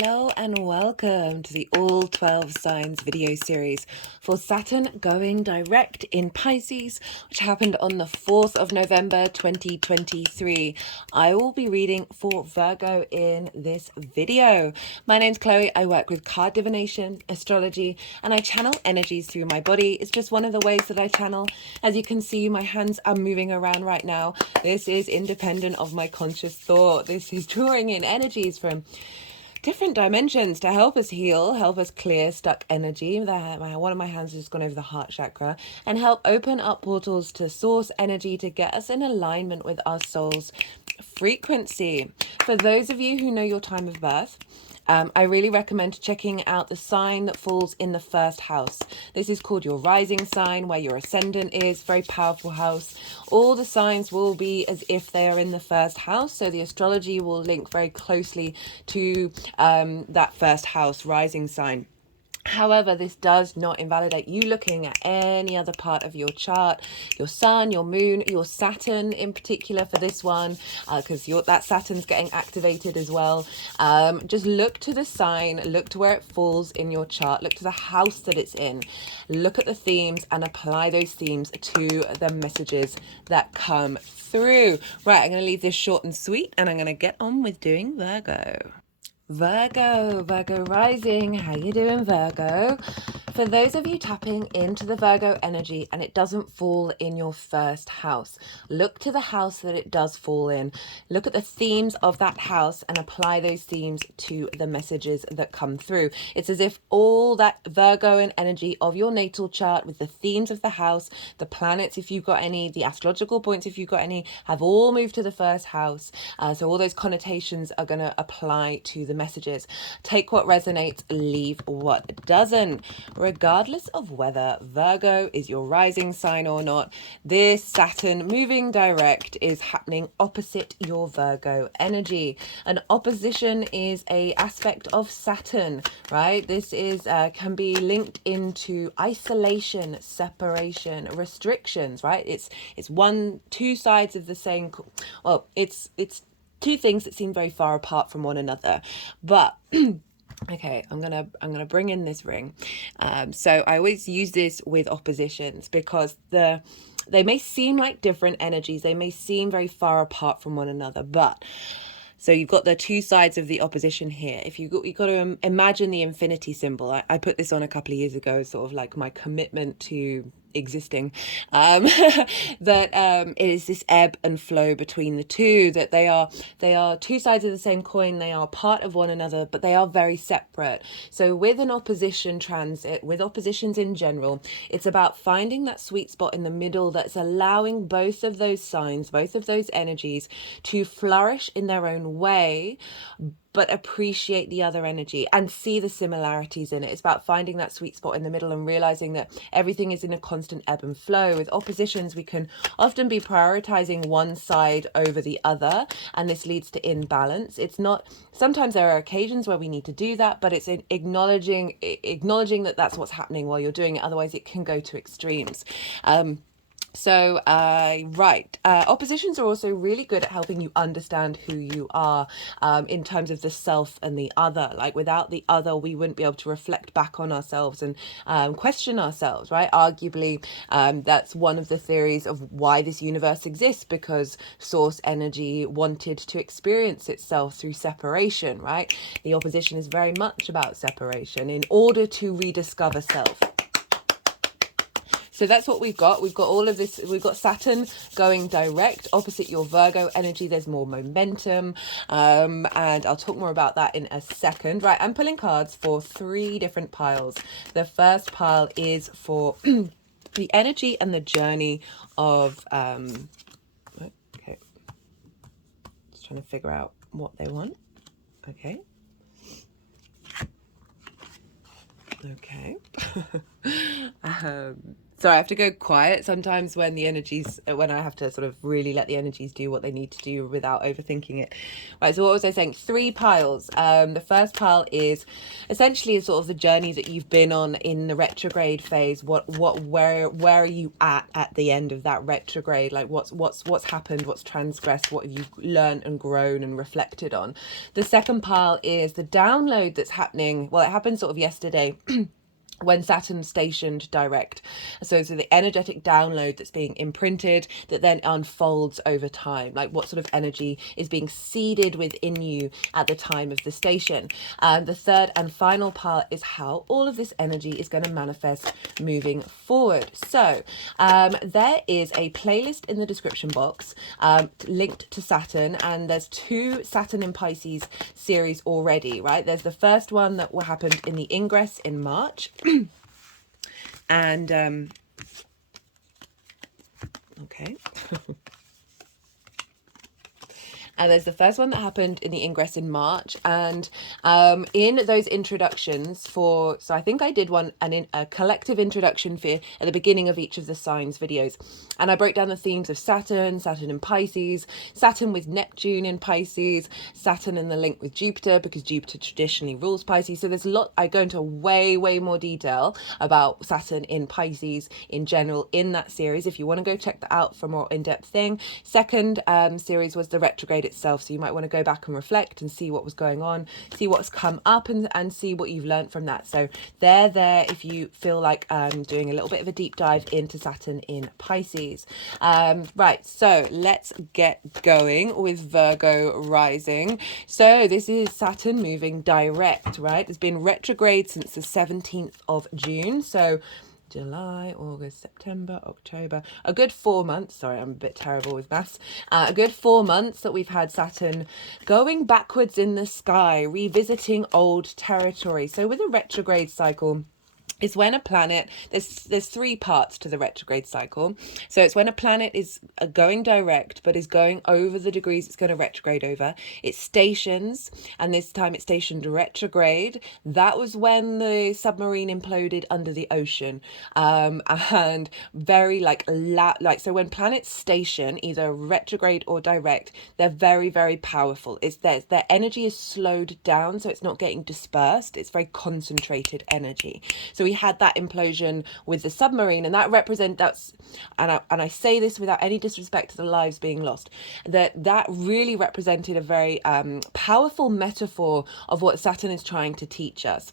Hello and welcome to the All 12 Signs video series for Saturn going direct in Pisces, which happened on the 4th of November 2023. I will be reading for Virgo in this video. My name's Chloe. I work with card divination, astrology, and I channel energies through my body. It's just one of the ways that I channel. As you can see, my hands are moving around right now. This is independent of my conscious thought. This is drawing in energies from different dimensions to help us heal, help us clear stuck energy. One of my hands has just gone over the heart chakra and help open up portals to source energy to get us in alignment with our soul's frequency. For those of you who know your time of birth, I really recommend checking out the sign that falls in the first house. This is called your rising sign, where your ascendant is. Very powerful house. All the signs will be as if they are in the first house. So the astrology will link very closely to that first house rising sign. However, this does not invalidate you looking at any other part of your chart, your sun, your moon, your Saturn in particular for this one, because that Saturn's getting activated as well. Just look to the sign, look to where it falls in your chart, look to the house that it's in, look at the themes and apply those themes to the messages that come through. Right, I'm going to leave this short and sweet and I'm going to get on with doing Virgo. Virgo rising, how you doing, Virgo? For those of you tapping into the Virgo energy and it doesn't fall in your first house, look to the house that it does fall in. Look at the themes of that house and apply those themes to the messages that come through. It's as if all that Virgoan energy of your natal chart with the themes of the house, the planets if you've got any, the astrological points if you've got any, have all moved to the first house. So all those connotations are going to apply to the messages. Take what resonates, leave what doesn't. Regardless of whether Virgo is your rising sign or not, this Saturn moving direct is happening opposite your Virgo energy. An opposition is a aspect of Saturn, right? This is can be linked into isolation, separation, restrictions, right? It's two sides of the same, well, it's two things that seem very far apart from one another, but okay, I'm gonna bring in this ring. So I always use this with oppositions because they may seem like different energies, they may seem very far apart from one another, but so you've got the two sides of the opposition here. If you've got to imagine the infinity symbol. I put this on a couple of years ago, sort of like my commitment to existing, that it is this ebb and flow between the two, that they are two sides of the same coin. They are part of one another, but they are very separate. So with an opposition transit, with oppositions in general, it's about finding that sweet spot in the middle that's allowing both of those signs, both of those energies to flourish in their own way, but appreciate the other energy and see the similarities in it. It's about finding that sweet spot in the middle and realizing that everything is in a constant ebb and flow. With oppositions, we can often be prioritizing one side over the other, and this leads to imbalance. It's not, sometimes there are occasions where we need to do that, but it's acknowledging that that's what's happening while you're doing it. Otherwise, it can go to extremes. Oppositions are also really good at helping you understand who you are, in terms of the self and the other. Like without the other, we wouldn't be able to reflect back on ourselves and question ourselves, right? Arguably, that's one of the theories of why this universe exists, because source energy wanted to experience itself through separation, right? The opposition is very much about separation in order to rediscover self. So that's what we've got. We've got all of this. We've got Saturn going direct opposite your Virgo energy. There's more momentum. And I'll talk more about that in a second. Right, I'm pulling cards for 3 different piles. The first pile is for the energy and the journey of, okay, just trying to figure out what they want. Okay. Sorry, I have to go quiet sometimes when the energies, when I have to sort of really let the energies do what they need to do without overthinking it. Right, so what was I saying? 3 piles. The first pile is essentially sort of the journey that you've been on in the retrograde phase. Where are you at the end of that retrograde? Like what's happened, what's transgressed, what have you learned and grown and reflected on? The second pile is the download that's happening. Well, it happened sort of yesterday. When Saturn stationed direct. So the energetic download that's being imprinted that then unfolds over time, like what sort of energy is being seeded within you at the time of the station. The third and final part is how all of this energy is going to manifest moving forward. So there is a playlist in the description box linked to Saturn, and there's 2 Saturn in Pisces series already, right? There's the first one that happened in the ingress in March. And okay. And there's the first one that happened in the ingress in March, and in those introductions so I think I did a collective introduction for at the beginning of each of the signs videos, and I broke down the themes of Saturn in Pisces, Saturn with Neptune in Pisces, Saturn and the link with Jupiter, because Jupiter traditionally rules Pisces. So there's a lot. I go into way more detail about Saturn in Pisces in general in that series, if you want to go check that out for more in-depth thing. Second series was the retrograde itself, so you might want to go back and reflect and see what was going on, see what's come up, and see what you've learned from that. So they're there if you feel like doing a little bit of a deep dive into Saturn in Pisces. Right, so let's get going with Virgo rising. So this is Saturn moving direct, right? It's been retrograde since the 17th of June, so July, August, September, October, a good 4 months. Sorry, I'm a bit terrible with maths. A good 4 months that we've had Saturn going backwards in the sky, revisiting old territory. So with a retrograde cycle, it's when a planet, there's 3 parts to the retrograde cycle. So it's when a planet is going direct but is going over the degrees it's going to retrograde over. It stations, and this time it stationed retrograde. That was when the submarine imploded under the ocean. And very so when planets station either retrograde or direct, they're very powerful. It's their energy is slowed down, so it's not getting dispersed. It's very concentrated energy. So we had that implosion with the submarine, and I say this without any disrespect to the lives being lost, that really represented a very powerful metaphor of what Saturn is trying to teach us.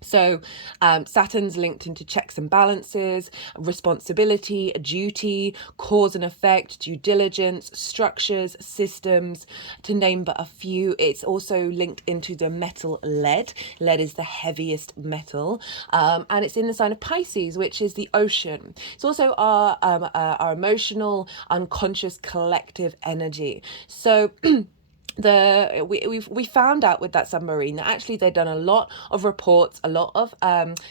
So Saturn's linked into checks and balances, responsibility, duty, cause and effect, due diligence, structures, systems, to name but a few. It's also linked into the metal lead. Lead is the heaviest metal, and it's in the sign of Pisces, which is the ocean. It's also our emotional, unconscious, collective energy. So we found out with that submarine that actually they'd done a lot of reports, a lot of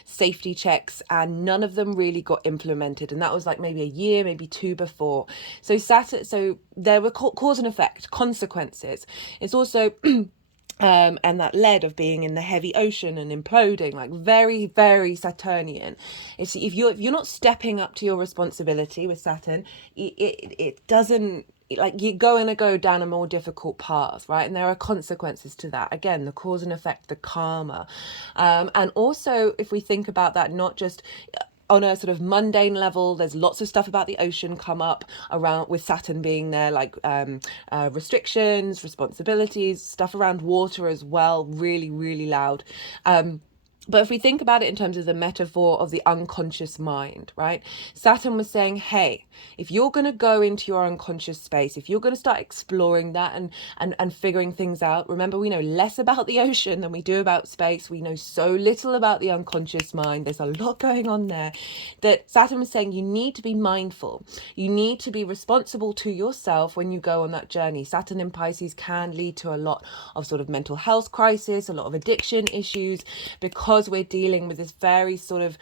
safety checks, and none of them really got implemented, and that was like maybe a year, maybe 2 before. So there were cause and effect, consequences. It's also and that lead of being in the heavy ocean and imploding, like very Saturnian. If you're not stepping up to your responsibility with Saturn, it doesn't, like, you're going to go down a more difficult path, right? And there are consequences to that. Again, the cause and effect, the karma. And also, if we think about that, not just on a sort of mundane level, there's lots of stuff about the ocean come up around with Saturn being there, like restrictions, responsibilities, stuff around water as well, really loud. But if we think about it in terms of the metaphor of the unconscious mind, right? Saturn was saying, hey, if you're going to go into your unconscious space, if you're going to start exploring that and figuring things out, remember, we know less about the ocean than we do about space. We know so little about the unconscious mind. There's a lot going on there. That Saturn was saying you need to be mindful. You need to be responsible to yourself when you go on that journey. Saturn in Pisces can lead to a lot of sort of mental health crisis, a lot of addiction issues, because we're dealing with this very sort of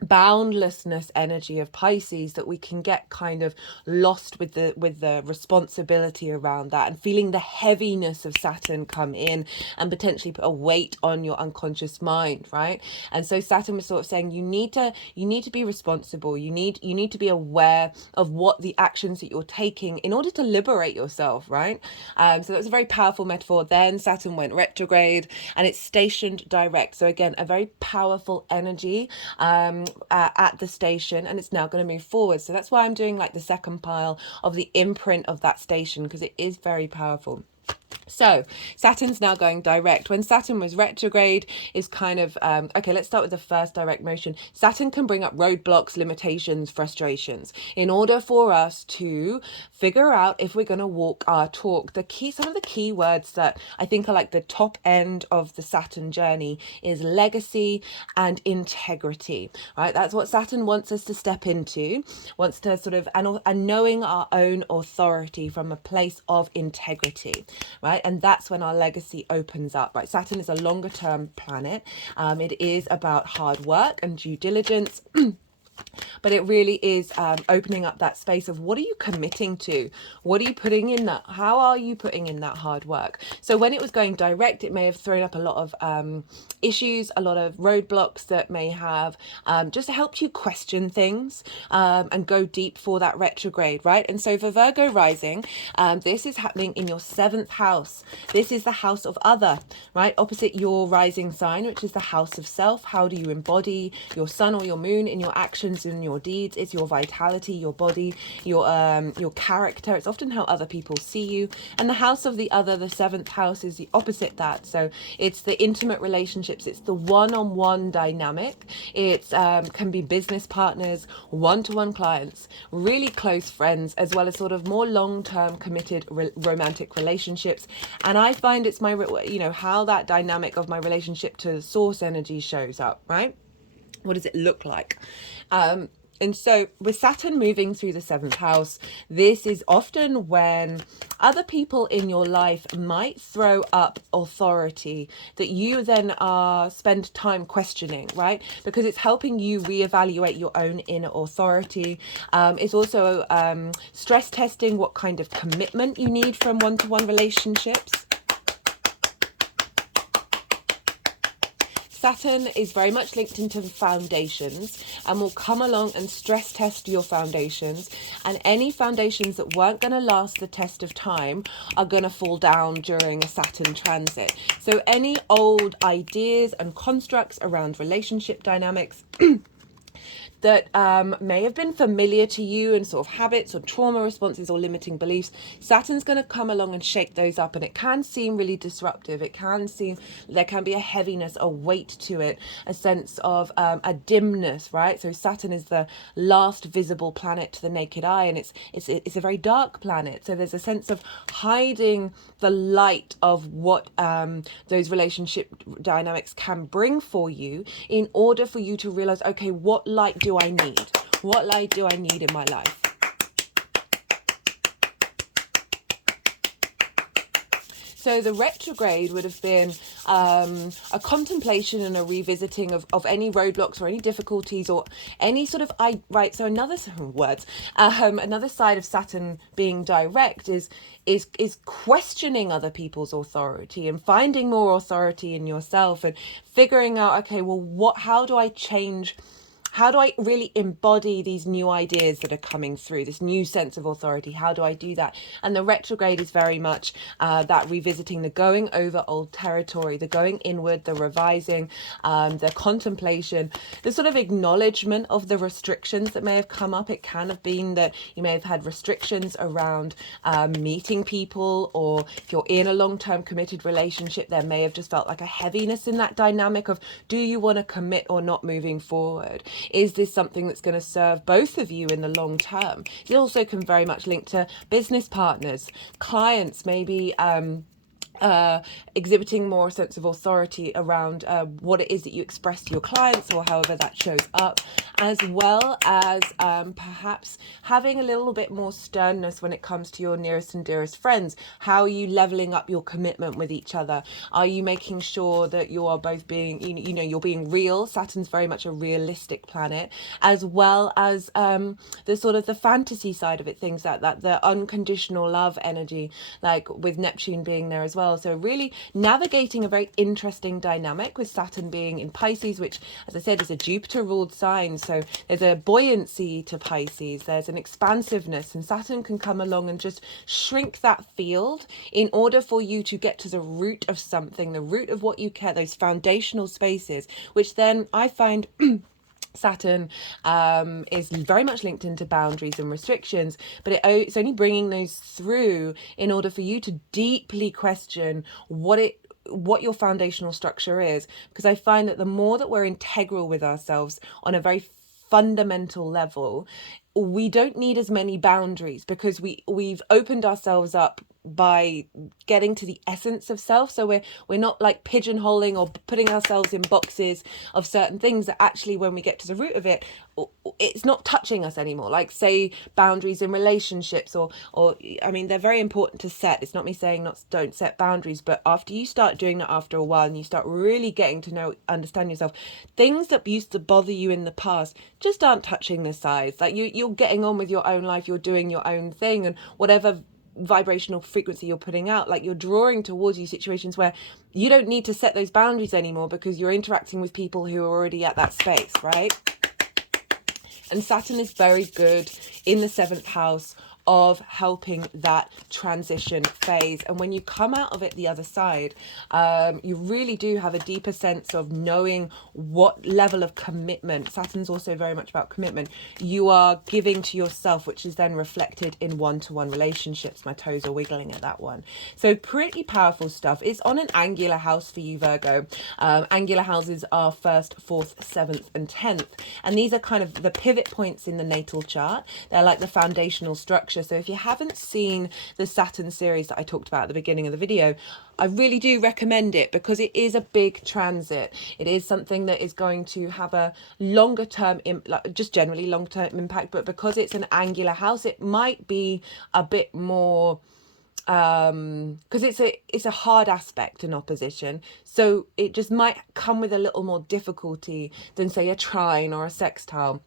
boundlessness energy of Pisces, that we can get kind of lost with the responsibility around that, and feeling the heaviness of Saturn come in and potentially put a weight on your unconscious mind, right? And so Saturn was sort of saying you need to be responsible, you need to be aware of what the actions that you're taking in order to liberate yourself, right? So that was a very powerful metaphor. Then Saturn went retrograde and it's stationed direct, so again a very powerful energy at the station, and it's now going to move forward. So that's why I'm doing like the second pile of the imprint of that station, because it is very powerful. So Saturn's now going direct. When Saturn was retrograde, is kind of okay, let's start with the first direct motion. Saturn can bring up roadblocks, limitations, frustrations in order for us to figure out if we're going to walk our talk. Some of the key words that I think are like the top end of the Saturn journey is legacy and integrity, right? That's what Saturn wants us to step into, wants to sort of, and knowing our own authority from a place of integrity, right? And that's when our legacy opens up, right? Saturn is a longer term planet. It is about hard work and due diligence. But it really is opening up that space of what are you committing to? What are you putting in that? How are you putting in that hard work? So when it was going direct, it may have thrown up a lot of issues, a lot of roadblocks that may have just helped you question things and go deep for that retrograde, right? And so for Virgo rising, this is happening in your 7th house. This is the house of other, right? Opposite your rising sign, which is the house of self. How do you embody your sun or your moon in your actions and your deeds? It's your vitality, your body, your character. It's often how other people see you. And the house of the other, the 7th house, is the opposite that. So it's the intimate relationships. It's the one-on-one dynamic. It's can be business partners, one-to-one clients, really close friends, as well as sort of more long-term committed romantic relationships. And I find it's my, how that dynamic of my relationship to source energy shows up, right? What does it look like? And so with Saturn moving through the 7th house, this is often when other people in your life might throw up authority that you then spend time questioning, right? Because it's helping you reevaluate your own inner authority. It's also stress testing what kind of commitment you need from one-to-one relationships. Saturn is very much linked into the foundations and will come along and stress test your foundations, and any foundations that weren't going to last the test of time are going to fall down during a Saturn transit. So any old ideas and constructs around relationship dynamics that may have been familiar to you, and sort of habits or trauma responses or limiting beliefs, Saturn's going to come along and shake those up, and it can seem really disruptive. It can seem, there can be a heaviness, a weight to it, a sense of a dimness, right? So Saturn is the last visible planet to the naked eye, and it's a very dark planet. So there's a sense of hiding the light of what those relationship dynamics can bring for you, in order for you to realize, okay, what light do I need? What light do I need in my life? So the retrograde would have been a contemplation and a revisiting of any roadblocks or any difficulties or any sort of so another side of Saturn being direct is questioning other people's authority and finding more authority in yourself and figuring out, okay, well, how do I change? How do I really embody these new ideas that are coming through, this new sense of authority? How do I do that? And the retrograde is very much that revisiting, the going over old territory, the going inward, the revising, the contemplation, the sort of acknowledgement of the restrictions that may have come up. It can have been that you may have had restrictions around meeting people, or if you're in a long-term committed relationship, there may have just felt like a heaviness in that dynamic of, do you want to commit or not moving forward? Is this something that's going to serve both of you in the long term? It also can very much link to business partners, clients, maybe exhibiting more sense of authority around what it is that you express to your clients, or however that shows up, as well as perhaps having a little bit more sternness when it comes to your nearest and dearest friends. How are you leveling up your commitment with each other? Are you making sure that you are both being, you know, you're being real? Saturn's very much a realistic planet, as well as the sort of the fantasy side of it, things like that, the unconditional love energy, like with Neptune being there as well. So really navigating a very interesting dynamic with Saturn being in Pisces, which, as I said, is a Jupiter ruled sign. So there's a buoyancy to Pisces, there's an expansiveness, and Saturn can come along and just shrink that field in order for you to get to the root of something, the root of what you care, those foundational spaces, which then I find Saturn is very much linked into boundaries and restrictions, but it's only bringing those through in order for you to deeply question what your foundational structure is. Because I find that the more that we're integral with ourselves on a very fundamental level, we don't need as many boundaries, because we've opened ourselves up by getting to the essence of self. So we're not like pigeonholing or putting ourselves in boxes of certain things that actually, when we get to the root of it, it's not touching us anymore. Like, say, boundaries in relationships, or I mean, they're very important to set. It's not me saying don't set boundaries, but after you start doing that after a while, and you start really getting to understand yourself, things that used to bother you in the past just aren't touching the sides. Like, you're getting on with your own life, you're doing your own thing, and whatever vibrational frequency you're putting out, like, you're drawing towards you situations where you don't need to set those boundaries anymore, because you're interacting with people who are already at that space, right? And Saturn is very good in the 7th house of helping that transition phase. And when you come out of it the other side, you really do have a deeper sense of knowing what level of commitment, Saturn's also very much about commitment, you are giving to yourself, which is then reflected in one-to-one relationships. My toes are wiggling at that one. So pretty powerful stuff. It's on an angular house for you, Virgo. Angular houses are 1st, 4th, 7th and 10th. And these are kind of the pivot points in the natal chart. They're like the foundational structure. So if you haven't seen the Saturn series that I talked about at the beginning of the video, I really do recommend it, because it is a big transit. It is something that is going to have a longer term, just generally long term impact, but because it's an angular house, it might be a bit more, because it's a hard aspect in opposition, so it just might come with a little more difficulty than, say, a trine or a sextile.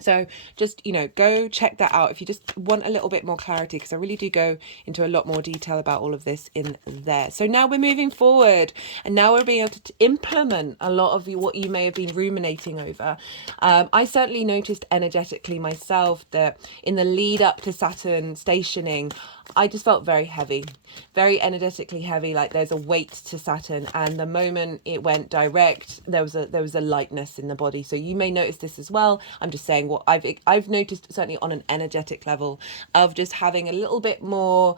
So just, go check that out if you just want a little bit more clarity, because I really do go into a lot more detail about all of this in there. So now we're moving forward, and now we're being able to implement a lot of what you may have been ruminating over. I certainly noticed energetically myself that in the lead up to Saturn stationing, I just felt very heavy, very energetically heavy, like there's a weight to Saturn. And the moment it went direct, there was a lightness in the body. So you may notice this as well. I'm just saying what I've noticed, certainly on an energetic level, of just having a little bit more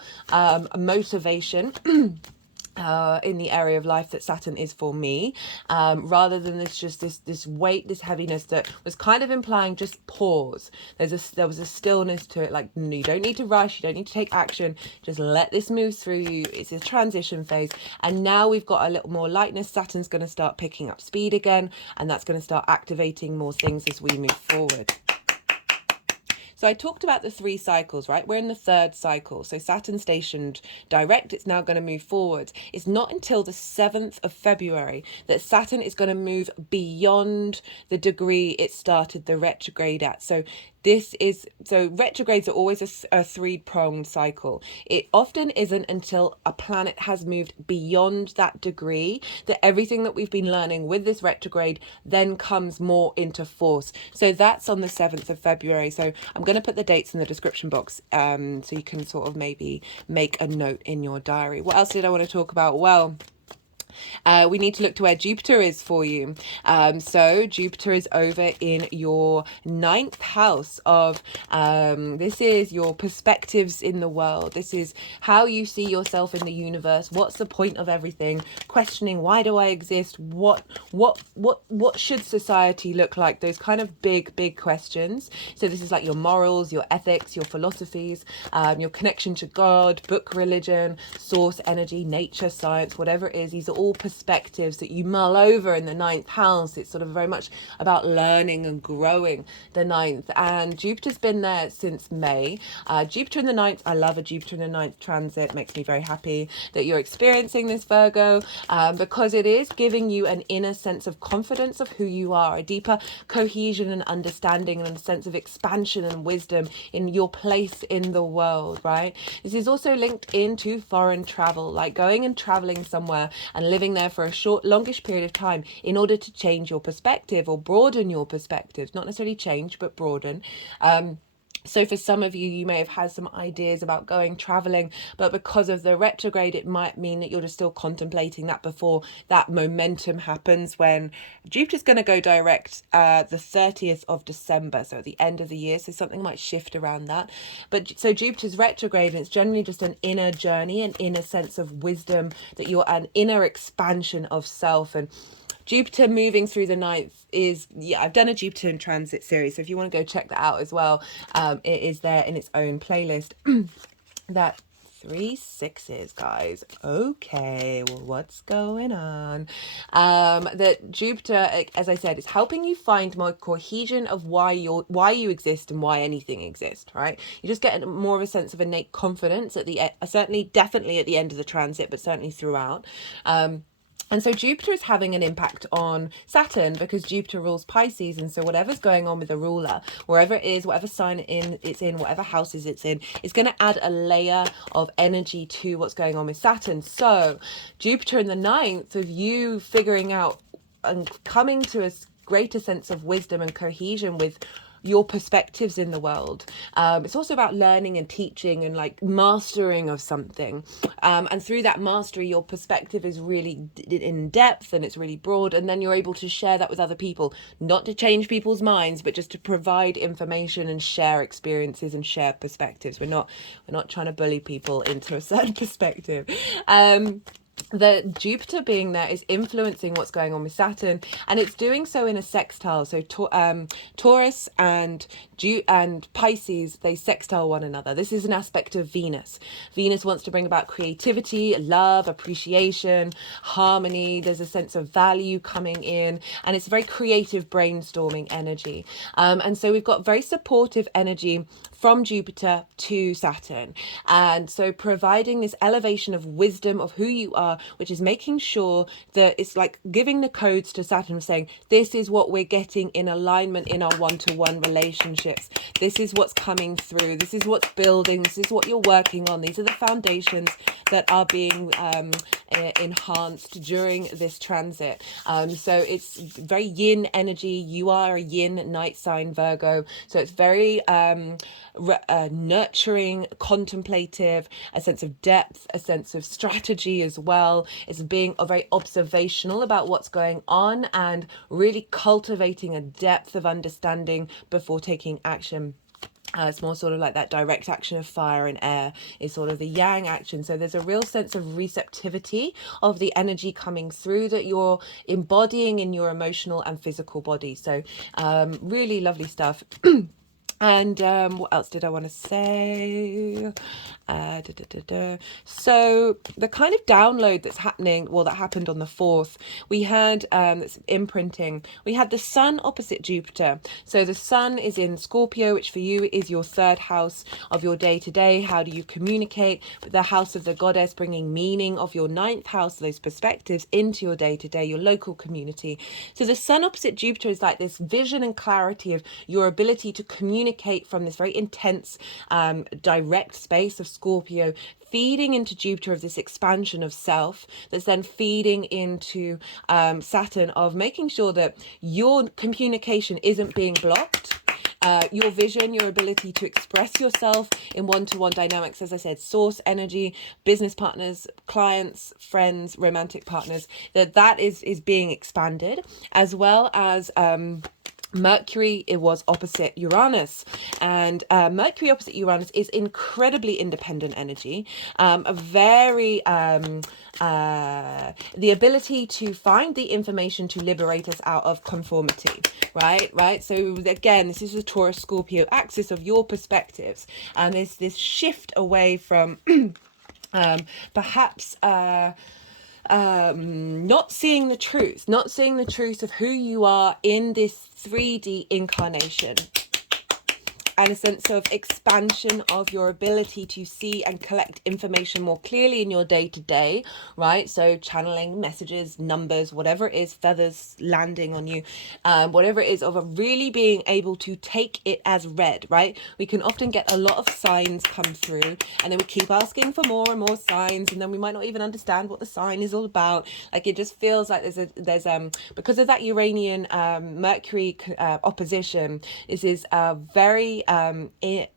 motivation in the area of life that Saturn is for me, rather than this weight, this heaviness that was kind of implying just pause. There was a stillness to it, like, you don't need to rush, you don't need to take action, just let this move through you. It's a transition phase, and now we've got a little more lightness. Saturn's going to start picking up speed again, and that's going to start activating more things as we move forward. So I talked about the 3 cycles, right? We're in the 3rd cycle. So Saturn stationed direct, it's now going to move forward. It's not until the 7th of February that Saturn is going to move beyond the degree it started the retrograde at. So retrogrades are always a 3-pronged cycle. It often isn't until a planet has moved beyond that degree that everything that we've been learning with this retrograde then comes more into force. So that's on the 7th of February. So I'm going to put the dates in the description box, so you can sort of maybe make a note in your diary. What else did I want to talk about? Well, we need to look to where Jupiter is for you. So Jupiter is over in your 9th house of, this is your perspectives in the world. This is how you see yourself in the universe. What's the point of everything? Questioning, why do I exist? What should society look like? Those kind of big questions. So this is like your morals, your ethics, your philosophies, your connection to God, book religion, source energy, nature, science, whatever it is. These are all perspectives that you mull over in the 9th house. It's sort of very much about learning and growing, the 9th. And Jupiter's been there since May. Jupiter in the 9th, I love a Jupiter in the 9th transit. Makes me very happy that you're experiencing this, Virgo, because it is giving you an inner sense of confidence of who you are, a deeper cohesion and understanding, and a sense of expansion and wisdom in your place in the world, right? This is also linked into foreign travel, like going and traveling somewhere and living there for a longish period of time in order to change your perspective or broaden your perspective. Not necessarily change, but broaden. So for some of you, you may have had some ideas about going traveling, but because of the retrograde, it might mean that you're just still contemplating that before that momentum happens, when Jupiter's going to go direct the 30th of December, so at the end of the year. So something might shift around that. But so Jupiter's retrograde, and it's generally just an inner journey, an inner sense of wisdom, that you're an inner expansion of self. And Jupiter moving through the 9th is, yeah, I've done a Jupiter in transit series, so if you want to go check that out as well, it is there in its own playlist. That 3 6s, guys. Okay, well, what's going on? That Jupiter, as I said, is helping you find more cohesion of why you exist and why anything exists, right? You just get more of a sense of innate confidence at the definitely at the end of the transit, but certainly throughout. And so Jupiter is having an impact on Saturn, because Jupiter rules Pisces. And so whatever's going on with the ruler, wherever it is, whatever sign it's in, whatever houses it's in, it's going to add a layer of energy to what's going on with Saturn. So Jupiter in the 9th, of you figuring out and coming to a greater sense of wisdom and cohesion with your perspectives in the world. It's also about learning and teaching and like mastering of something. And through that mastery, your perspective is really in depth and it's really broad. And then you're able to share that with other people, not to change people's minds, but just to provide information and share experiences and share perspectives. We're not trying to bully people into a certain perspective. The Jupiter being there is influencing what's going on with Saturn, and it's doing so in a sextile. So Taurus and Pisces, they sextile one another. This is an aspect of Venus. Venus wants to bring about creativity, love, appreciation, harmony. There's a sense of value coming in, and it's a very creative brainstorming energy. And so we've got very supportive energy from Jupiter to Saturn. And so providing this elevation of wisdom of who you are, which is making sure that it's like giving the codes to Saturn, saying, this is what we're getting in alignment in our one-to-one relationships. This is what's coming through. This is what's building. This is what you're working on. These are the foundations that are being enhanced during this transit. So it's very yin energy. You are a yin night sign, Virgo. So it's very nurturing, contemplative, a sense of depth, a sense of strategy as well. It's being very observational about what's going on and really cultivating a depth of understanding before taking action. It's more sort of like that direct action of fire and air is sort of the yang action. So there's a real sense of receptivity of the energy coming through that you're embodying in your emotional and physical body. So really lovely stuff. And what else did I want to say? So the kind of download that's happening, well, that happened on the 4th, we had that's imprinting. We had the Sun opposite Jupiter. So the Sun is in Scorpio, which for you is your 3rd house of your day-to-day. How do you communicate? With the house of the goddess, bringing meaning of your 9th house, those perspectives into your day-to-day, your local community. So the Sun opposite Jupiter is like this vision and clarity of your ability to communicate from this very intense, direct space of Scorpio, feeding into Jupiter of this expansion of self, that's then feeding into Saturn of making sure that your communication isn't being blocked. Your vision, your ability to express yourself in one-to-one dynamics, as I said, source energy, business partners, clients, friends, romantic partners, that is being expanded, as well as Mercury, it was opposite Uranus, and Mercury opposite Uranus is incredibly independent energy, a very the ability to find the information to liberate us out of conformity, right. So again, this is the Taurus Scorpio axis of your perspectives, and there's this shift away from perhaps not seeing the truth of who you are in this 3D incarnation, and a sense of expansion of your ability to see and collect information more clearly in your day-to-day, right? So channeling messages, numbers, whatever it is, feathers landing on you, whatever it is, of a really being able to take it as read, right? We can often get a lot of signs come through, and then we keep asking for more and more signs, and then we might not even understand what the sign is all about. Like, it just feels like there's because of that Uranian Mercury opposition, this is a very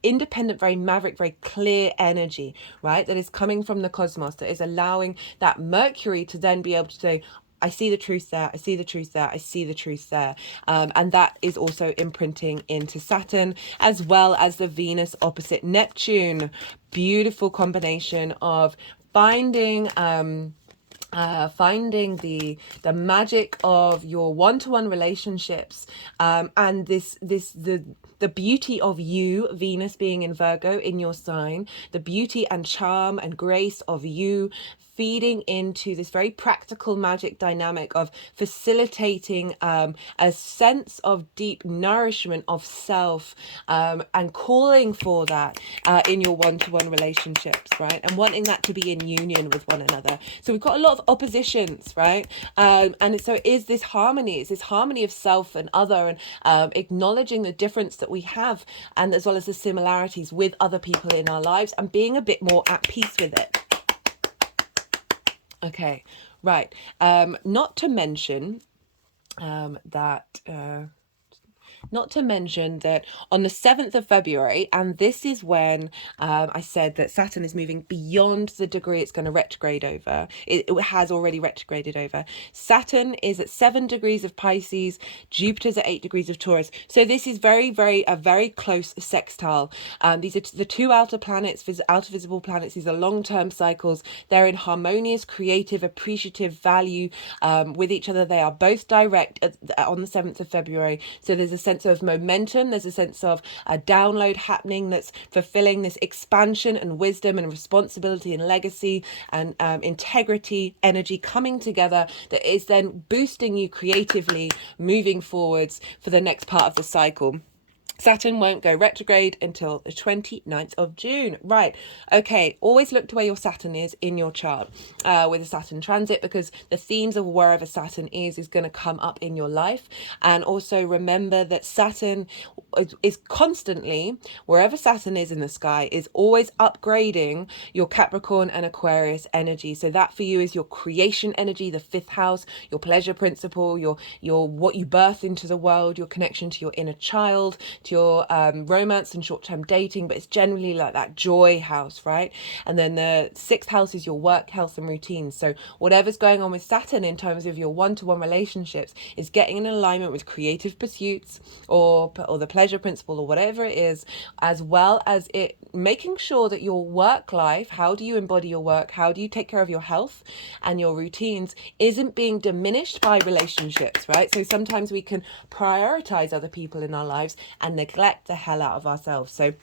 independent, very maverick, very clear energy, right, that is coming from the cosmos, that is allowing that Mercury to then be able to say, I see the truth there, I see the truth there, I see the truth there. And that is also imprinting into Saturn, as well as the Venus opposite Neptune. Beautiful combination of finding the magic of your one-to-one relationships, and the beauty of you, Venus being in Virgo in your sign, the beauty and charm and grace of you feeding into this very practical magic dynamic of facilitating a sense of deep nourishment of self, and calling for that in your one-to-one relationships, right, and wanting that to be in union with one another. So we've got a lot of oppositions, right, and so is this harmony, of self and other, and acknowledging the difference that we have, and as well as the similarities with other people in our lives, and being a bit more at peace with it. Okay, right. Not to mention that on the 7th of February, and this is when I said that Saturn is moving beyond the degree it's going to retrograde over. It has already retrograded over. Saturn is at 7 degrees of Pisces, Jupiter's at 8 degrees of Taurus. So this is a very close sextile. These are the two outer planets, outer visible planets. These are long-term cycles. They're in harmonious, creative, appreciative value with each other. They are both direct on the 7th of February. So there's a sense of momentum, there's a sense of a download happening that's fulfilling this expansion and wisdom and responsibility and legacy and integrity energy coming together, that is then boosting you creatively moving forwards for the next part of the cycle. Saturn won't go retrograde until the 29th of June. Right. Okay. Always look to where your Saturn is in your chart with a Saturn transit, because the themes of wherever Saturn is going to come up in your life. And also remember that Saturn is constantly, wherever Saturn is in the sky, is always upgrading your Capricorn and Aquarius energy. So that for you is your creation energy, the 5th house, your pleasure principle, your what you birth into the world, your connection to your inner child, to your romance and short-term dating, but it's generally like that joy house, right? And then the 6th house is your work, health and routines. So whatever's going on with Saturn in terms of your one-to-one relationships is getting in alignment with creative pursuits or the pleasure principle or whatever it is, as well as it making sure that your work life, how do you embody your work, how do you take care of your health and your routines, isn't being diminished by relationships, right? So sometimes we can prioritize other people in our lives and neglect the hell out of ourselves. So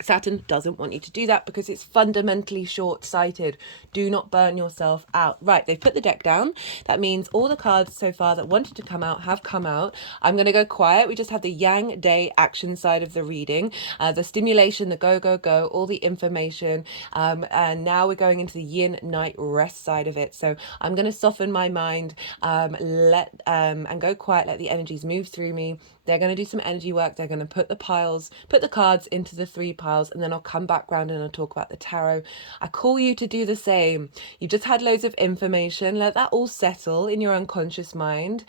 Saturn doesn't want you to do that because it's fundamentally short-sighted. Do not burn yourself out. Right, they've put the deck down. That means all the cards so far that wanted to come out have come out. I'm going to go quiet. We just have the Yang Day action side of the reading, the stimulation, the go, go, go, all the information. And now we're going into the Yin Night rest side of it. So I'm going to soften my mind, and go quiet, let the energies move through me. They're going to do some energy work. They're going to put the cards into the 3 piles. piles, and then I'll come back round and I'll talk about the tarot. I call you to do the same. You just had loads of information. Let that all settle in your unconscious mind.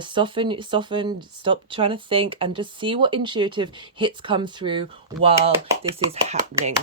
Soften, stop trying to think, and just see what intuitive hits come through while this is happening.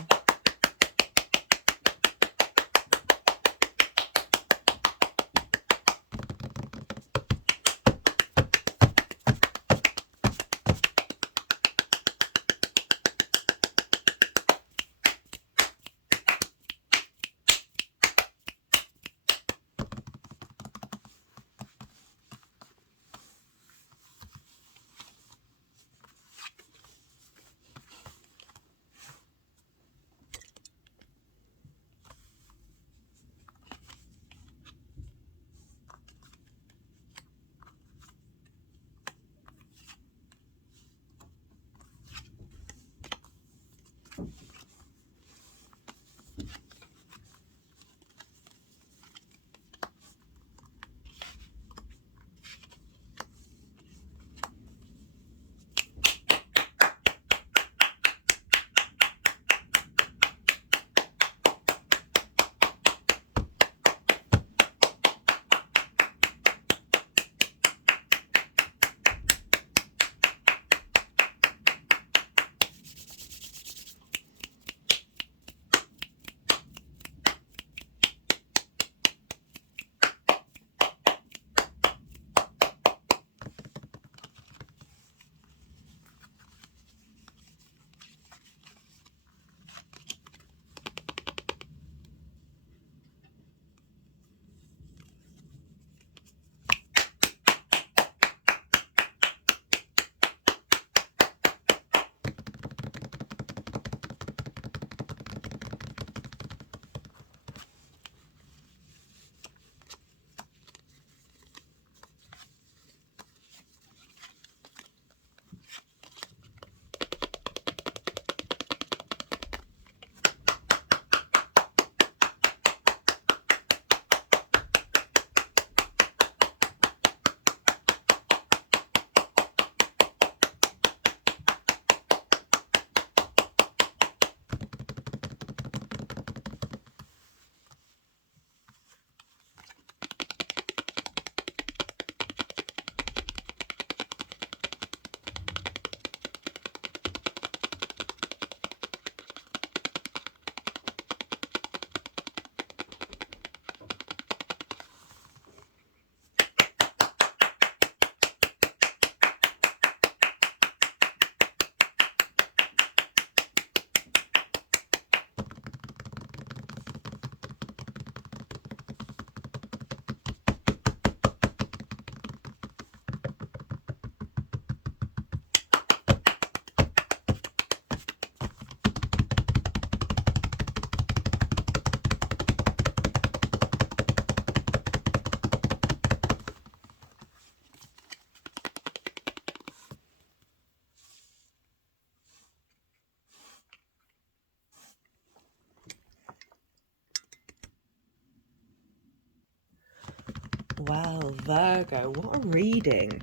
Wow, Virgo, what a reading.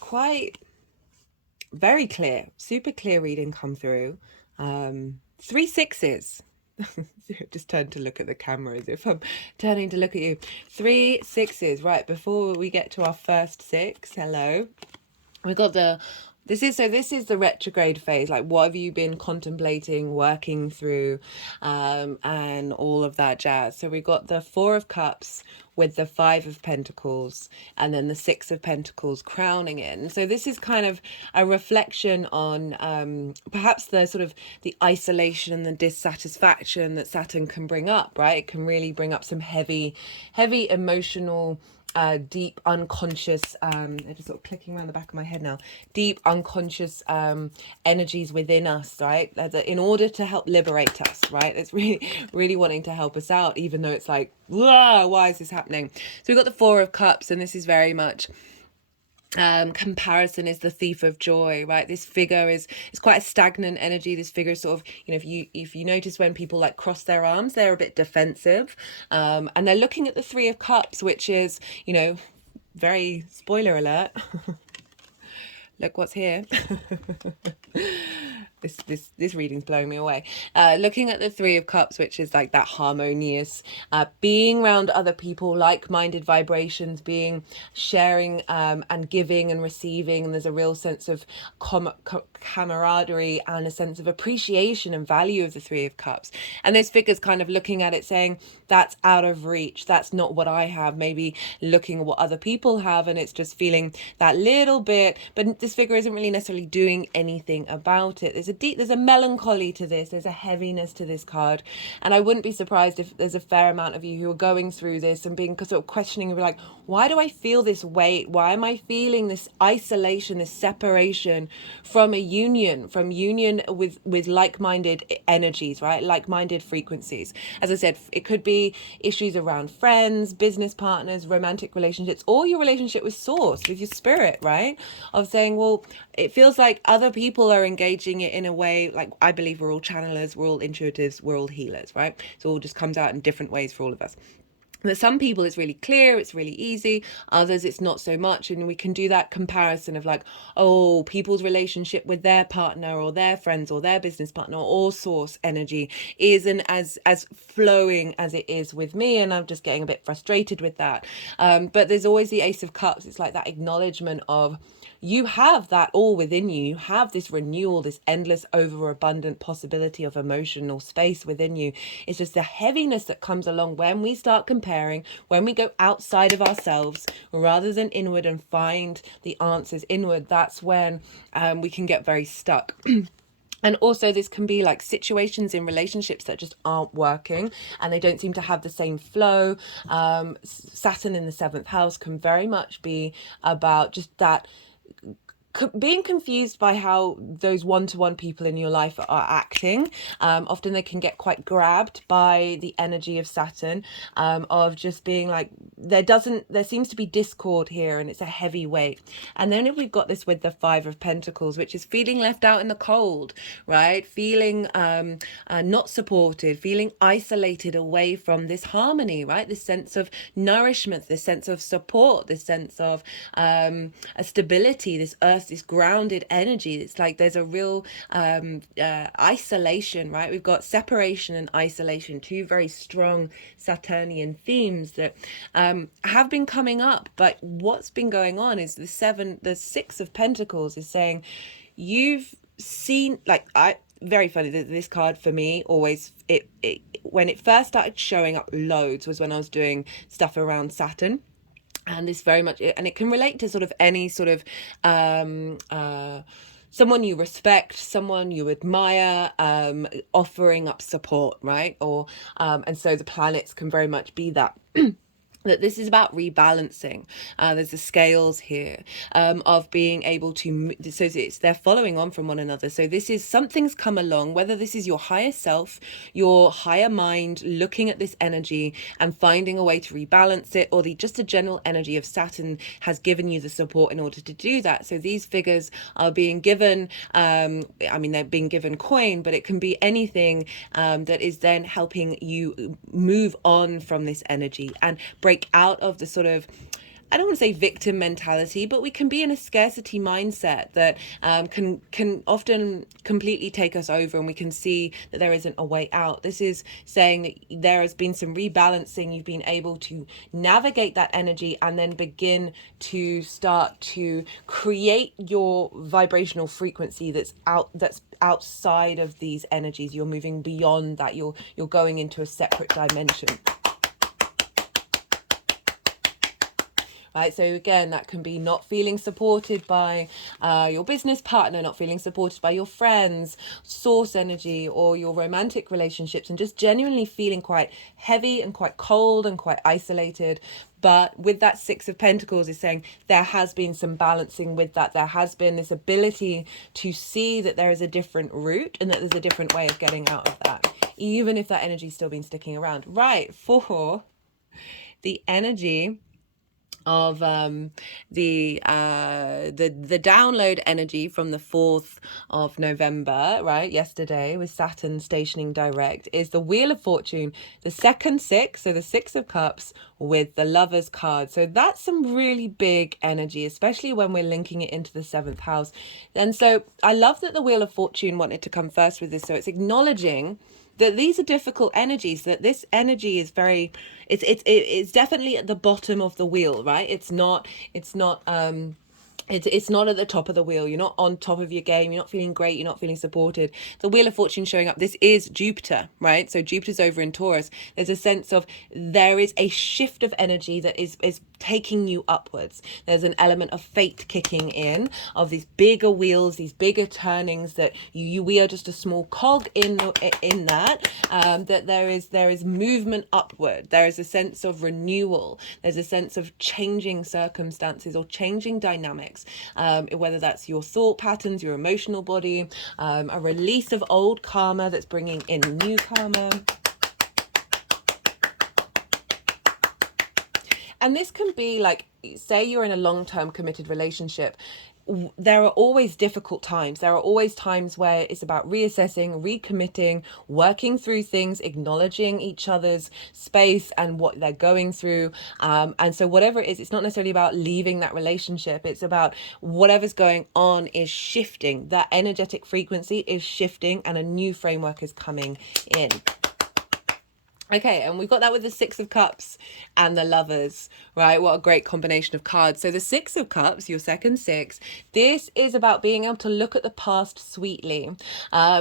Quite very clear, super clear reading come through. 3 sixes. Just turn to look at the camera as if I'm turning to look at you. 3 sixes. Right, before we get to our first 6, hello. We got this is the retrograde phase. Like, what have you been contemplating, working through, and all of that jazz. So we got the 4 of Cups with the 5 of Pentacles, and then the 6 of Pentacles crowning in. So this is kind of a reflection on perhaps the sort of the isolation and the dissatisfaction that Saturn can bring up, right? It can really bring up some heavy emotional, deep unconscious, I'm just sort of clicking around the back of my head now, deep unconscious energies within us, right? In order to help liberate us, right? It's really wanting to help us out, even though it's like, why is this happening? So we've got the 4 of Cups, and this is very much comparison is the thief of joy, right? This figure is quite a stagnant energy. This figure is sort of, you know, if you notice when people like cross their arms, they're a bit defensive, and they're looking at the 3 of Cups, which is, you know, very spoiler alert. Look what's here. This reading's blowing me away. Looking at the Three of Cups, which is like that harmonious, being around other people, like-minded vibrations, being sharing and giving and receiving, and there's a real sense of camaraderie and a sense of appreciation and value of the Three of Cups. And those figures kind of looking at it saying, that's out of reach, that's not what I have. Maybe looking at what other people have, and it's just feeling that little bit, but this figure isn't really necessarily doing anything about it. There's a melancholy to this, there's a heaviness to this card, and I wouldn't be surprised if there's a fair amount of you who are going through this and being sort of questioning, like, why do I feel this weight? Why am I feeling this isolation, this separation from union with like-minded energies, right? Like-minded frequencies. As I said, it could be issues around friends, business partners, romantic relationships, or your relationship with source, with your spirit, right? Of saying, well, it feels like other people are engaging it in a way, like, I believe we're all channelers, we're all intuitives, we're all healers, right? So it all just comes out in different ways for all of us. But some people it's really clear, it's really easy, others it's not so much, and we can do that comparison of like, oh, people's relationship with their partner or their friends or their business partner or source energy isn't as flowing as it is with me, and I'm just getting a bit frustrated with that. But there's always the Ace of Cups. It's like that acknowledgement of, you have that all within you. You have this renewal, this endless overabundant possibility of emotional space within you. It's just the heaviness that comes along when we start comparing, when we go outside of ourselves rather than inward and find the answers inward. That's when we can get very stuck. And also this can be like situations in relationships that just aren't working and they don't seem to have the same flow. Saturn in the 7th house can very much be about just that, being confused by how those one-to-one people in your life are acting. Often they can get quite grabbed by the energy of Saturn, of just being like, there seems to be discord here, and it's a heavy weight. And then if we've got this with the 5 of Pentacles, which is feeling left out in the cold, right? Feeling not supported, feeling isolated away from this harmony, right? This sense of nourishment, this sense of support, this sense of a stability, this grounded energy. It's like there's a real isolation, right? We've got separation and isolation, two very strong Saturnian themes that have been coming up. But what's been going on is the 6 of Pentacles is saying, you've seen, like, very funny, this card for me always, it when it first started showing up loads was when I was doing stuff around Saturn. And this very much, and it can relate to sort of any sort of someone you respect, someone you admire, offering up support, right? Or and so the planets can very much be that. That this is about rebalancing. There's the scales here of being able to, so they're following on from one another. So this is, something's come along, whether this is your higher self, your higher mind looking at this energy and finding a way to rebalance it, or just a general energy of Saturn has given you the support in order to do that. So these figures are being given, I mean, they're being given coin, but it can be anything that is then helping you move on from this energy and break out of the sort of, I don't want to say victim mentality, but we can be in a scarcity mindset that can often completely take us over, and we can see that there isn't a way out. This is saying that there has been some rebalancing. You've been able to navigate that energy and then begin to start to create your vibrational frequency that's outside of these energies. You're moving beyond that. You're going into a separate dimension. Right, so again, that can be not feeling supported by your business partner, not feeling supported by your friends, source energy, or your romantic relationships, and just genuinely feeling quite heavy and quite cold and quite isolated. But with that 6 of Pentacles is saying there has been some balancing with that. There has been this ability to see that there is a different route and that there's a different way of getting out of that, even if that energy's still been sticking around. Right, for the energy of the download energy from the 4th of November, right? Yesterday, with Saturn stationing direct, is the Wheel of Fortune, the second six, so the Six of Cups with the Lovers card. So that's some really big energy, especially when we're linking it into the 7th house. And so I love that the Wheel of Fortune wanted to come first with this. So it's acknowledging that these are difficult energies, that this energy is very, it's definitely at the bottom of the wheel, right? It's not at the top of the wheel. You're not on top of your game. You're not feeling great. You're not feeling supported. The Wheel of Fortune showing up. This is Jupiter, right? So Jupiter's over in Taurus. There's a sense of there is a shift of energy that is taking you upwards. There's an element of fate kicking in, of these bigger wheels, these bigger turnings that we are just a small cog in that. That there is movement upward. There is a sense of renewal. There's a sense of changing circumstances or changing dynamics. Whether that's your thought patterns, your emotional body, a release of old karma that's bringing in new karma. And this can be like, say you're in a long-term committed relationship. There are always difficult times. There are always times where it's about reassessing, recommitting, working through things, acknowledging each other's space and what they're going through. And so whatever it is, it's not necessarily about leaving that relationship. It's about whatever's going on is shifting. That energetic frequency is shifting and a new framework is coming in. Okay, and we've got that with the Six of Cups and the Lovers, right? What a great combination of cards. So the Six of Cups, your second six, this is about being able to look at the past sweetly.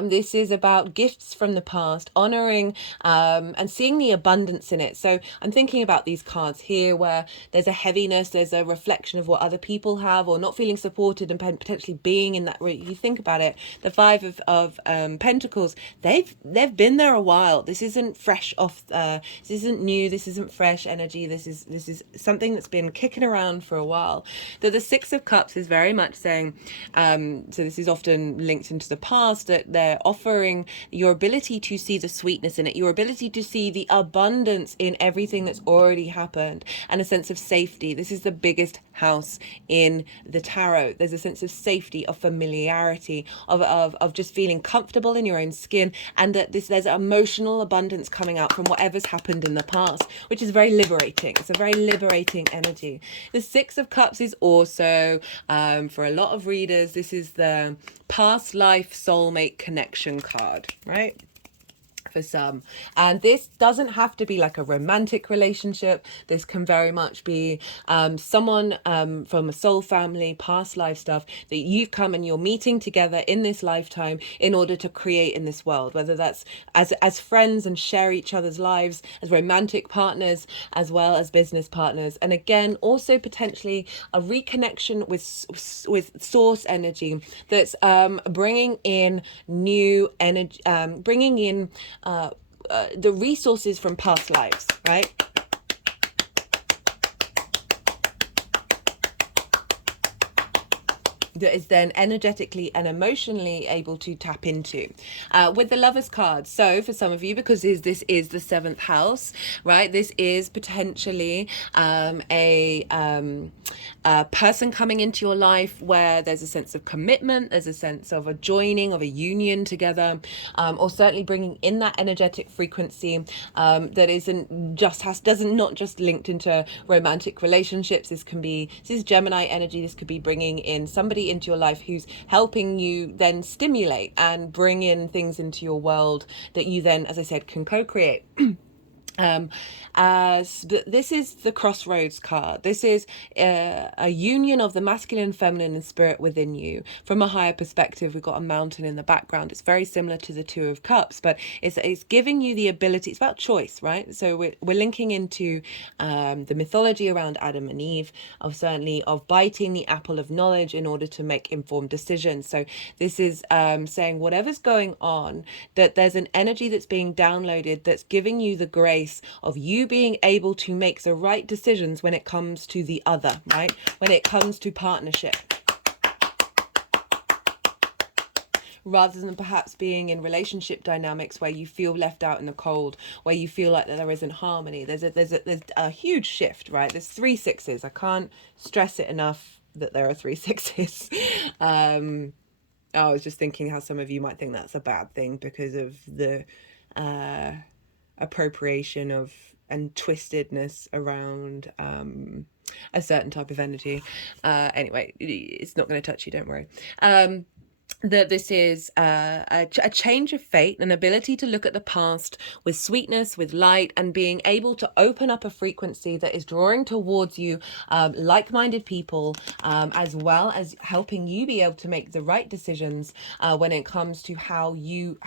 This is about gifts from the past, honoring and seeing the abundance in it. So I'm thinking about these cards here where there's a heaviness, there's a reflection of what other people have, or not feeling supported and potentially being in that. You think about it, the Five of Pentacles, they've been there a while. This isn't fresh off. This isn't new. This isn't fresh energy. This is something that's been kicking around for a while. That the Six of Cups is very much saying, so this is often linked into the past, that they're offering your ability to see the sweetness in it, your ability to see the abundance in everything that's already happened, and a sense of safety. This is the biggest house in the tarot. There's a sense of safety, of familiarity, of just feeling comfortable in your own skin, and that there's emotional abundance coming out from whatever's happened in the past, which is very liberating. It's a very liberating energy. The Six of Cups is also, for a lot of readers, this is the past life soulmate connection card, right? For some, and this doesn't have to be like a romantic relationship. This can very much be someone from a soul family, past life stuff that you've come and you're meeting together in this lifetime in order to create in this world, whether that's as friends and share each other's lives, as romantic partners, as well as business partners. And again, also potentially a reconnection with source energy that's bringing in new energy, bringing in the resources from past lives, right? That is then energetically and emotionally able to tap into with the Lovers card. So for some of you, because this is the 7th house, right, this is potentially a person coming into your life where there's a sense of commitment, there's a sense of a joining, of a union together, or certainly bringing in that energetic frequency that doesn't not just linked into romantic relationships. This is Gemini energy. This could be bringing in somebody into your life who's helping you then stimulate and bring in things into your world that you then, as I said, can co-create. This is the Crossroads card. This is a union of the masculine, feminine, and spirit within you. From a higher perspective, we've got a mountain in the background. It's very similar to the Two of Cups, but it's giving you the ability. It's about choice, right? So we're linking into the mythology around Adam and Eve, of biting the apple of knowledge in order to make informed decisions. So this is saying whatever's going on, that there's an energy that's being downloaded that's giving you the grace of you being able to make the right decisions when it comes to the other, right? When it comes to partnership. rather than perhaps being in relationship dynamics where you feel left out in the cold, where you feel like that there isn't harmony. There's a huge shift, right? There's 3 6s. I can't stress it enough that there are 3 6s. I was just thinking how some of you might think that's a bad thing because of the appropriation of and twistedness around a certain type of energy. Anyway, it's not going to touch you, don't worry. That this is a change of fate, an ability to look at the past with sweetness, with light, and being able to open up a frequency that is drawing towards you like-minded people, as well as helping you be able to make the right decisions when it comes to how you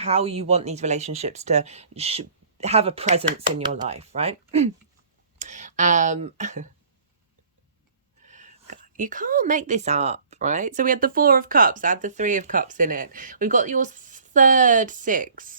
want these relationships to have a presence in your life, right? You can't make this up, right? So we had the 4 of Cups, add the 3 of Cups in it. We've got your 3rd 6.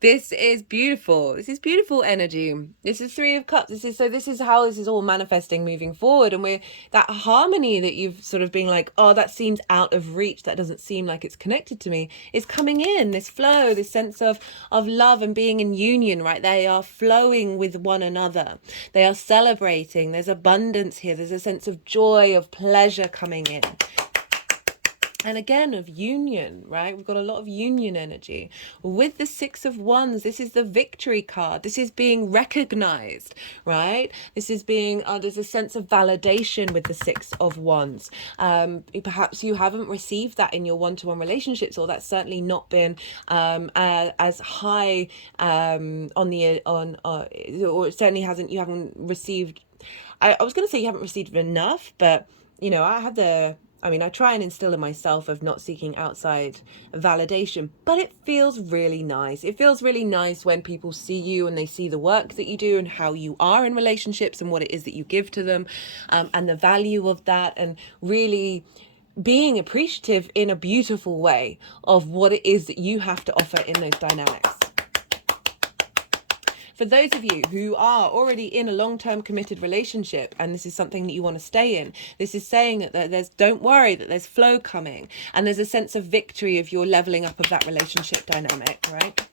This is beautiful. This is beautiful energy. This is 3 of Cups. This is how this is all manifesting moving forward. And we're that harmony that you've sort of been like, oh, that seems out of reach. That doesn't seem like it's connected to me. Is coming in, this flow, this sense of love and being in union, right? They are flowing with one another. They are celebrating. There's abundance here. There's a sense of joy, of pleasure coming in. And again, of union, right? We've got a lot of union energy. With the 6 of Wands, this is the victory card. This is being recognized, right? This is being, there's a sense of validation with the 6 of Wands. Perhaps you haven't received that in your one-to-one relationships, or that's certainly not been as high or it certainly hasn't, you haven't received, I was going to say you haven't received enough, but, you know, I try and instill in myself of not seeking outside validation, but it feels really nice. It feels really nice when people see you and they see the work that you do and how you are in relationships and what it is that you give to them, and the value of that, and really being appreciative in a beautiful way of what it is that you have to offer in those dynamics. For those of you who are already in a long-term committed relationship and this is something that you want to stay in, this is saying that don't worry, that there's flow coming, and there's a sense of victory of your leveling up of that relationship dynamic, right?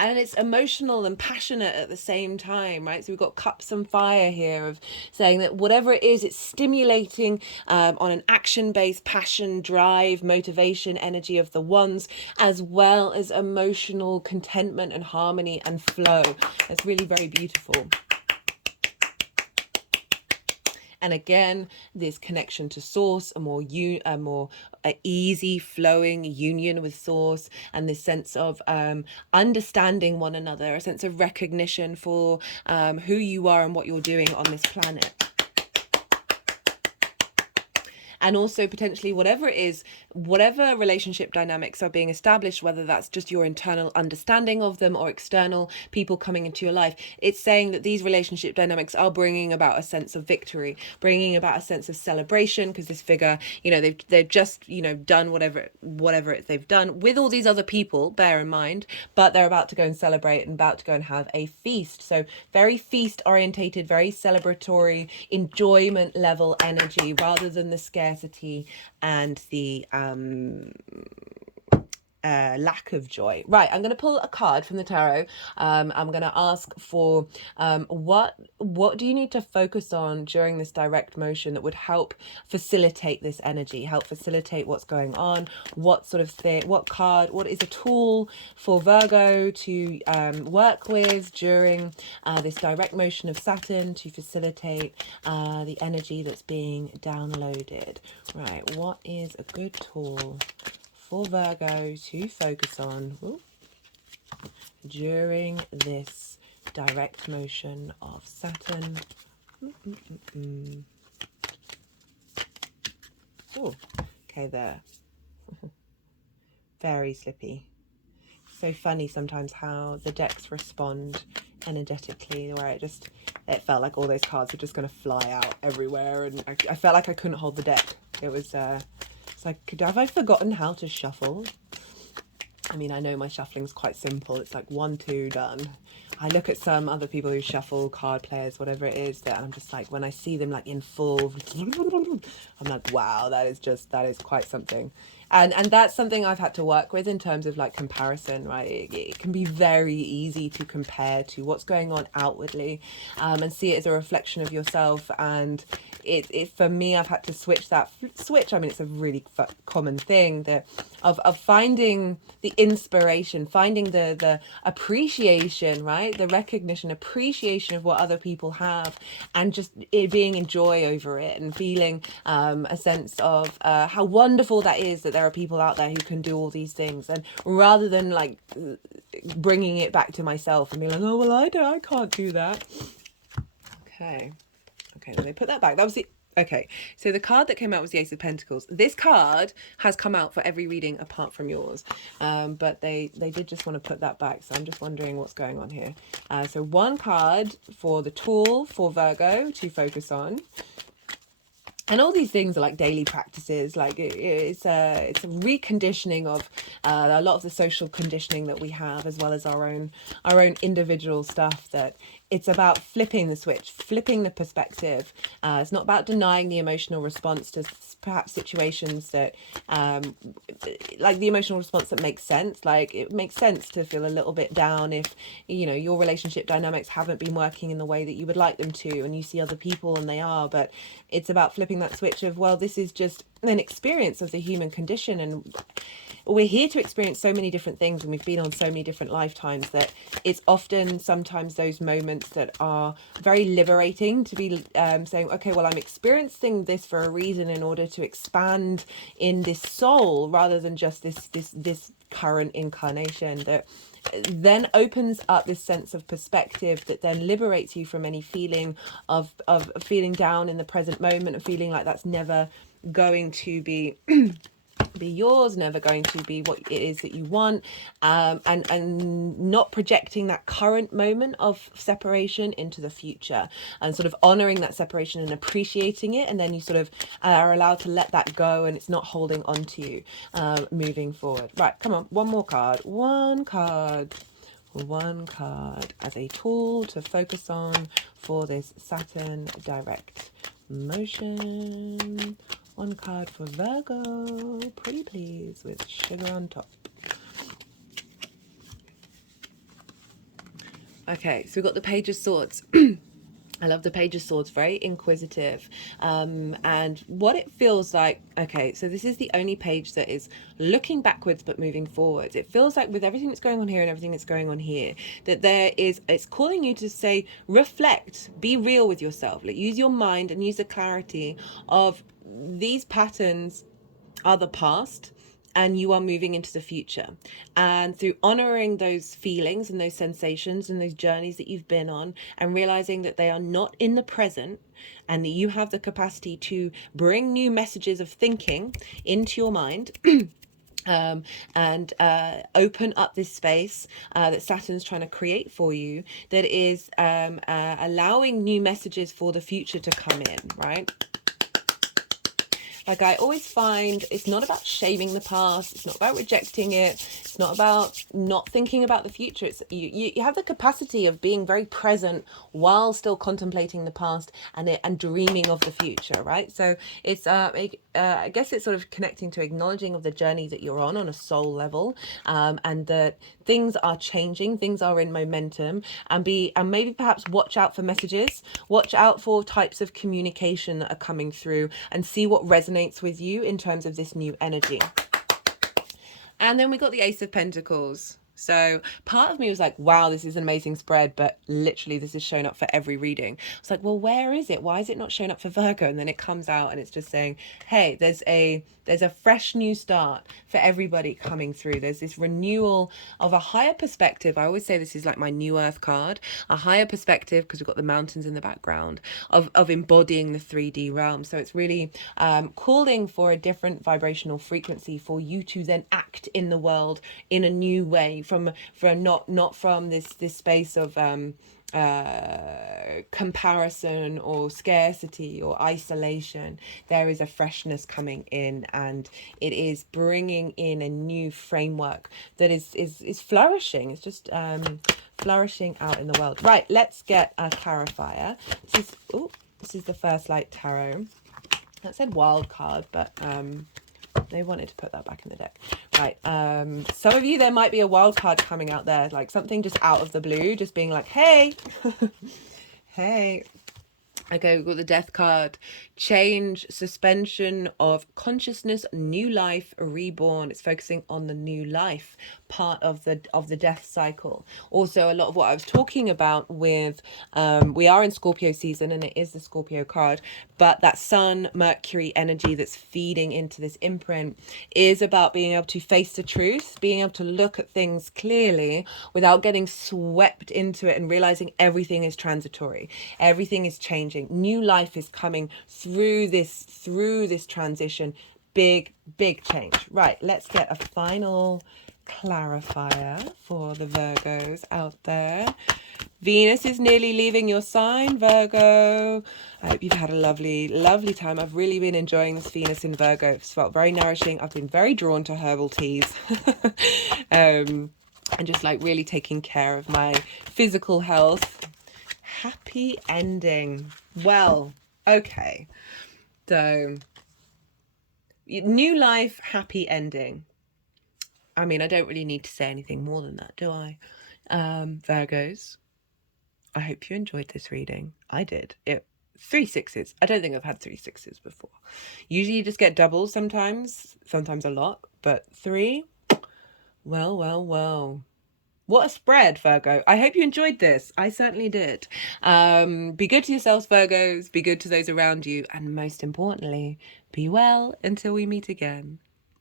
And it's emotional and passionate at the same time, right? So we've got Cups and Fire here, of saying that whatever it is, it's stimulating on an action-based passion, drive, motivation, energy of the Wands, as well as emotional contentment and harmony and flow. It's really very beautiful. And again, this connection to source, a more easy flowing union with source, and this sense of understanding one another, a sense of recognition for who you are and what you're doing on this planet. And also potentially whatever it is, whatever relationship dynamics are being established, whether that's just your internal understanding of them or external people coming into your life, it's saying that these relationship dynamics are bringing about a sense of victory, bringing about a sense of celebration, because this figure, you know, they've just, you know, done whatever they've done with all these other people, bear in mind, but they're about to go and celebrate and about to go and have a feast. So very feast orientated, very celebratory, enjoyment level energy, rather than the scarcity and the lack of joy. Right, I'm going to pull a card from the tarot. I'm going to ask for what do you need to focus on during this direct motion that would help facilitate this energy, help facilitate what's going on, what sort of thing, what card, what is a tool for Virgo to work with during this direct motion of Saturn to facilitate the energy that's being downloaded. Right, what is a good tool for Virgo to focus on during this direct motion of Saturn? Oh, okay, there. Very slippy. So funny sometimes how the decks respond energetically, where it felt like all those cards were just going to fly out everywhere, and I felt like I couldn't hold the deck. It was it's like, have I forgotten how to shuffle? I mean, I know my shuffling's quite simple. It's like 1, 2, done. I look at some other people who shuffle, card players, whatever it is, that I'm just like, when I see them like in full, I'm like, wow, that is quite something. And that's something I've had to work with in terms of like comparison, right? It can be very easy to compare to what's going on outwardly, and see it as a reflection of yourself. And it for me, I've had to switch. I mean, it's a really common thing that of finding the inspiration, finding the appreciation, right? The recognition, appreciation of what other people have, and just it being in joy over it, and feeling a sense of how wonderful that is, that there are people out there who can do all these things. And rather than like bringing it back to myself and being like, oh well, I can't do that. Okay, let me put that back. That was the okay. So the card that came out was the Ace of Pentacles. This card has come out for every reading apart from yours, but they did just want to put that back. So I'm just wondering what's going on here. So one card for the tool for Virgo to focus on. And all these things are like daily practices. Like it's a reconditioning of a lot of the social conditioning that we have, as well as our own individual stuff. That it's about flipping the switch, flipping the perspective. It's not about denying the emotional response to perhaps situations that, like the emotional response that makes sense. Like it makes sense to feel a little bit down if, you know, your relationship dynamics haven't been working in the way that you would like them to, and you see other people and they are. But it's about flipping that switch of, well, this is just an experience of the human condition, and we're here to experience so many different things, and we've been on so many different lifetimes, that it's often sometimes those moments that are very liberating to be saying, okay, well, I'm experiencing this for a reason, in order to expand in this soul, rather than just this current incarnation. That then opens up this sense of perspective that then liberates you from any feeling of feeling down in the present moment, and feeling like that's never going to be yours, never going to be what it is that you want, and not projecting that current moment of separation into the future, and sort of honoring that separation and appreciating it, and then you sort of are allowed to let that go, and it's not holding on to you moving forward. Right, come on, one card as a tool to focus on for this Saturn direct motion. One card for Virgo, pretty please, with sugar on top. Okay, so we've got the Page of Swords. I love the Page of Swords, very inquisitive. And what it feels like, okay, so this is the only page that is looking backwards but moving forwards. It feels like with everything that's going on here and everything that's going on here, that it's calling you to say, reflect, be real with yourself. Like, use your mind and use the clarity of these patterns are the past, and you are moving into the future. And through honoring those feelings and those sensations and those journeys that you've been on, and realizing that they are not in the present, and that you have the capacity to bring new messages of thinking into your mind, and open up this space that Saturn's trying to create for you, that is allowing new messages for the future to come in, right? Like, I always find it's not about shaming the past. It's not about rejecting it. It's not about not thinking about the future. It's you have the capacity of being very present while still contemplating the past and dreaming of the future, right? So it's I guess it's sort of connecting to acknowledging of the journey that you're on a soul level, and that things are changing, things are in momentum, and maybe perhaps watch out for messages, watch out for types of communication that are coming through, and see what resonates with you in terms of this new energy. And then we got the Ace of Pentacles. So part of me was like, wow, this is an amazing spread, but literally this is shown up for every reading. It's like, well, where is it? Why is it not shown up for Virgo? And then it comes out and it's just saying, hey, there's a fresh new start for everybody coming through. There's this renewal of a higher perspective. I always say this is like my New Earth card, a higher perspective, because we've got the mountains in the background, of embodying the 3D realm. So it's really calling for a different vibrational frequency for you to then act in the world in a new way, from not from this space of comparison or scarcity or isolation. There is a freshness coming in, and it is bringing in a new framework that is flourishing. It's just flourishing out in the world. Right, let's get a clarifier. This is the First Light Tarot. That said wild card, but they wanted to put that back in the deck. Right, some of you, there might be a wild card coming out there, like something just out of the blue, just being like, hey, hey. Okay, we've got the Death card. Change, suspension of consciousness, new life, reborn. It's focusing on the new life part of the death cycle. Also, a lot of what I was talking about with, we are in Scorpio season, and it is the Scorpio card, but that Sun, Mercury energy that's feeding into this imprint is about being able to face the truth, being able to look at things clearly without getting swept into it and realizing everything is transitory, everything is changing. New life is coming through this transition. Big change. Right, let's get a final clarifier for the Virgos out there. Venus is nearly leaving your sign, Virgo. I hope you've had a lovely time. I've really been enjoying this Venus in Virgo. It's felt very nourishing. I've been very drawn to herbal teas. And just like really taking care of my physical health. Happy ending. Well, okay. So, new life, happy ending. I mean, I don't really need to say anything more than that, do I? Virgos, I hope you enjoyed this reading. I did. 3 6s. I don't think I've had 3 6s before. Usually you just get doubles sometimes a lot, but 3, well. What a spread, Virgo. I hope you enjoyed this. I certainly did. Be good to yourselves, Virgos. Be good to those around you. And most importantly, be well until we meet again.